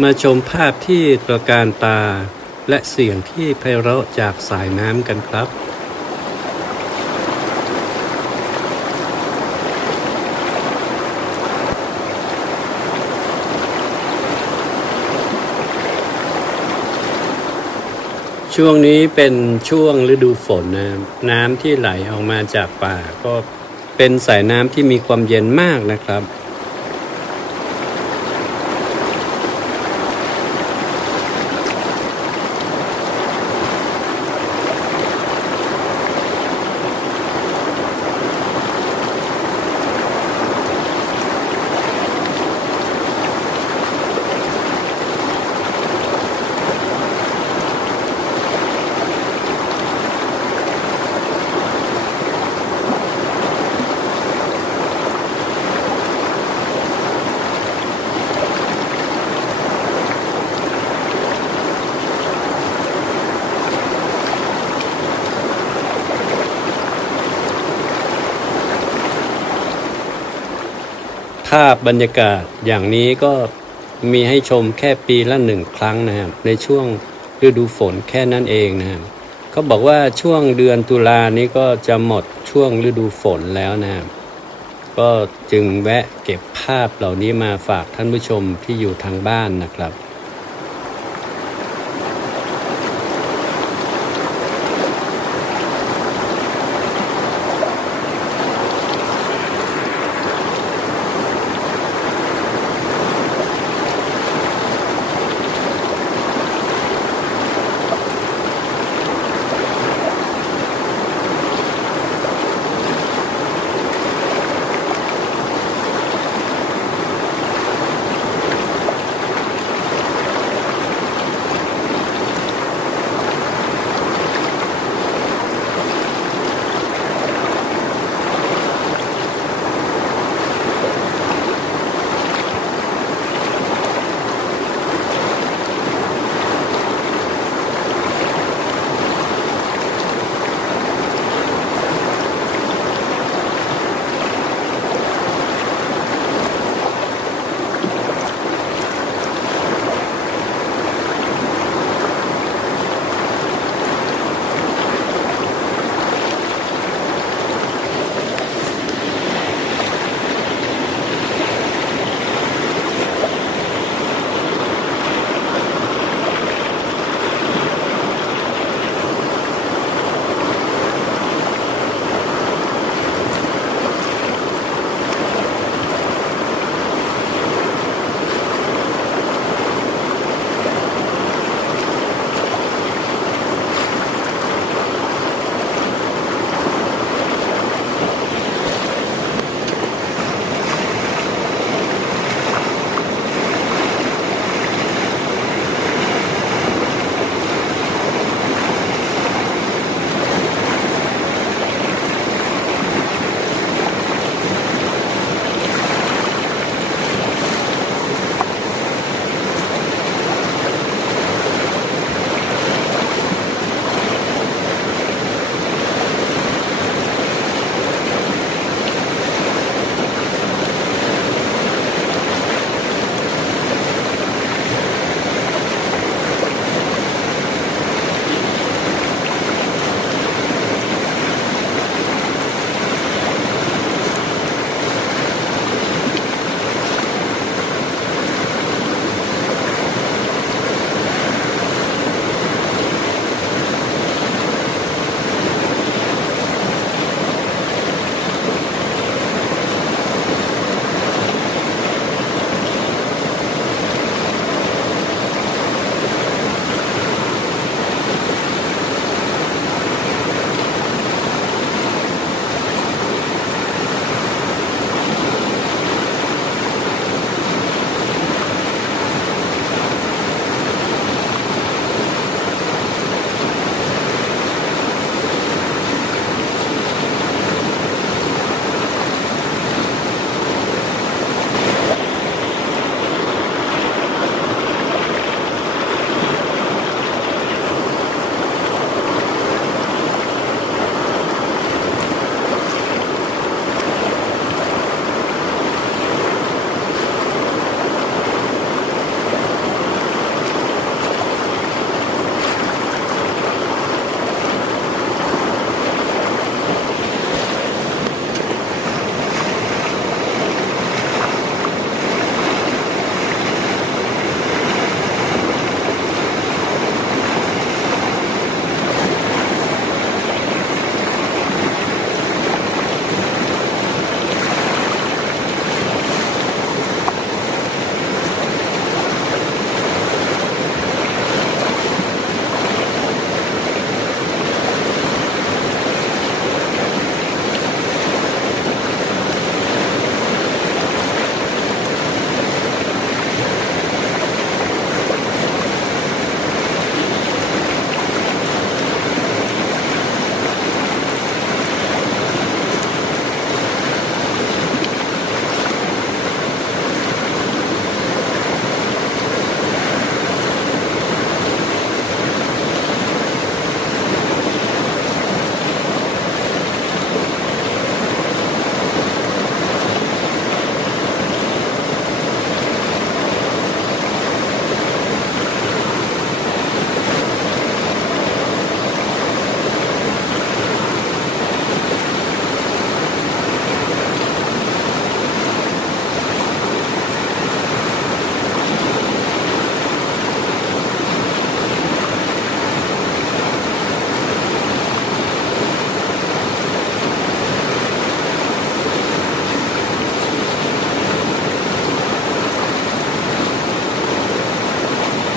มาชมภาพที่ตระการตาและเสียงที่ไพเราะจากสายน้ำกันครับช่วงนี้เป็นช่วงฤดูฝนน้ำที่ไหลออกมาจากป่าก็เป็นสายน้ำที่มีความเย็นมากนะครับภาพบรรยากาศอย่างนี้ก็มีให้ชมแค่ปีละ1 ครั้งนะครับในช่วงฤดูฝนแค่นั้นเองนะครับเขาบอกว่าช่วงเดือนตุลานี้ก็จะหมดช่วงฤดูฝนแล้วนะครับก็จึงแวะเก็บภาพเหล่านี้มาฝากท่านผู้ชมที่อยู่ทางบ้านนะครับ